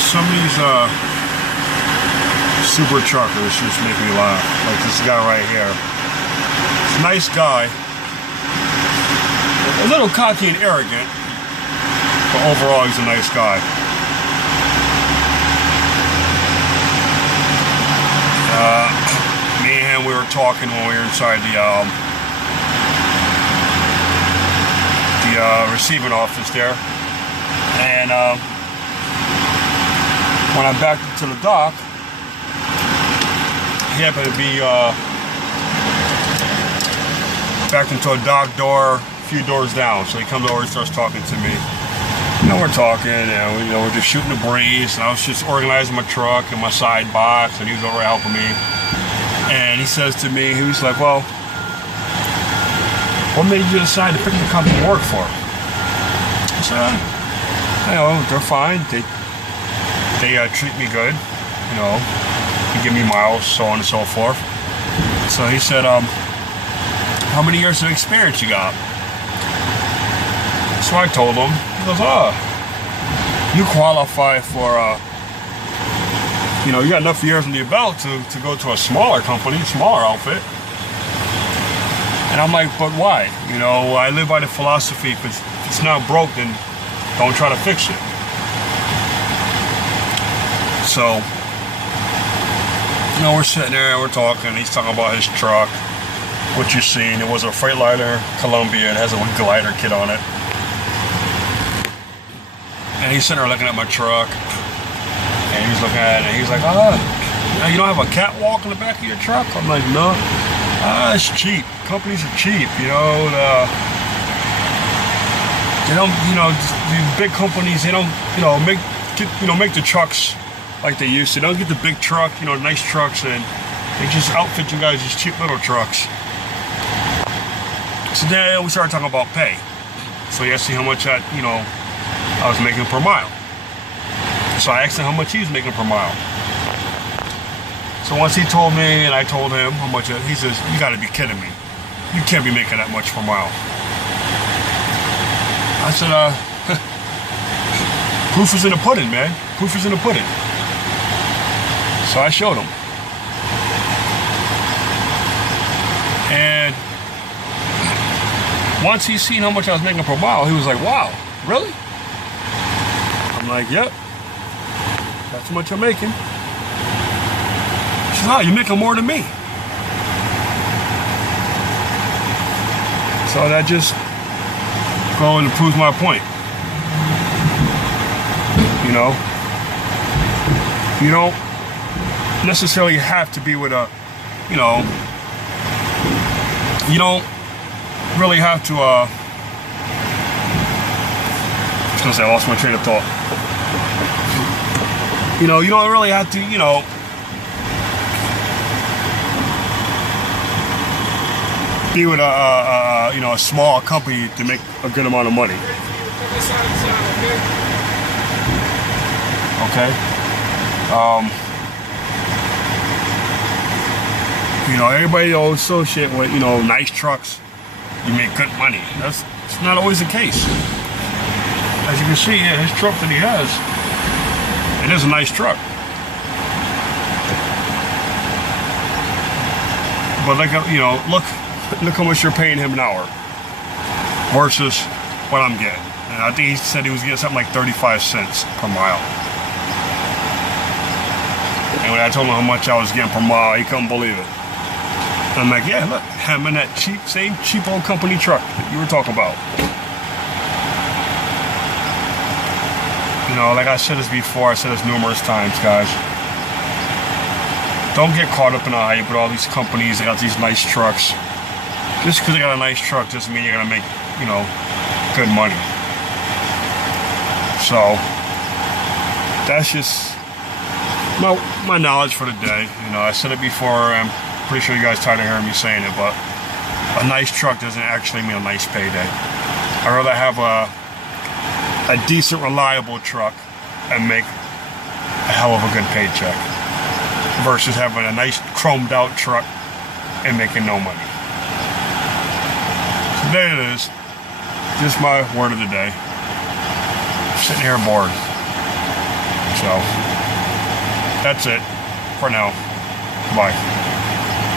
Some of these super truckers just make me laugh. Like this guy right here. He's a nice guy. A little cocky and arrogant, but overall he's a nice guy. Me and him, we were talking when we were inside the receiving office there, and when I backed into the dock, he happened to be backed into a dock door a few doors down. So he comes over and starts talking to me. You know, we're talking, and we're just shooting the breeze, and I was just organizing my truck and my side box, and he was over helping me. And he says to me, he was like, well, what made you decide to pick the company to work for? I said, you know, they're fine. They treat me good. You know, they give me miles, so on and so forth. So he said, how many years of experience you got? So I told him. He goes, oh, you qualify for, you know, you got enough years on your belt to go to a smaller company, smaller outfit. And I'm like, but why? You know, I live by the philosophy, if it's not broke, then don't try to fix it. So, you know, we're sitting there and we're talking. He's talking about his truck, what you're seeing. It was a Freightliner Columbia. It has a glider kit on it. And he's sitting there looking at my truck. And he's looking at it. And he's like, you don't have a catwalk in the back of your truck? I'm like, no. It's cheap. Companies are cheap, you know. They don't, you know, these big companies, they don't, you know, make the trucks like they used to. They don't get the big truck, you know, nice trucks, and they just outfit you guys these cheap little trucks. So then we started talking about pay. So he asked me how much I was making per mile. So I asked him how much he was making per mile. So once he told me and I told him how much, he says, you gotta be kidding me. You can't be making that much per mile. I said, proof is in the pudding, man. Proof is in the pudding. So I showed him. And once he seen how much I was making per mile, he was like, wow, really? I'm like, yep. That's how much I'm making. She said, oh, you're making more than me. So that just goes and proves my point. You know, you don't necessarily have to be with a, you know, you don't really have to, I was gonna say, I lost my train of thought. You know, you don't really have to, you know, be with a you know, a small company to make a good amount of money. Okay. You know, everybody will associate with, you know, nice trucks. You make good money. It's not always the case. As you can see, yeah, his truck that he has, it is a nice truck. But like, you know, look how much you're paying him an hour versus what I'm getting. And I think he said he was getting something like 35 cents per mile. And when I told him how much I was getting per mile, he couldn't believe it. And I'm like, yeah, look, him in that same cheap old company truck that you were talking about. You know, like I said this before, I said this numerous times, guys. Don't get caught up in a hype with all these companies that got these nice trucks. Just because they got a nice truck doesn't mean you're gonna make, you know, good money. So that's just my knowledge for the day. You know, I said it before. I'm pretty sure you guys tired of hearing me saying it, but a nice truck doesn't actually mean a nice payday. I'd rather have a decent, reliable truck and make a hell of a good paycheck versus having a nice chromed out truck and making no money. So there it is. Just my word of the day. Sitting here bored. So that's it for now. Bye.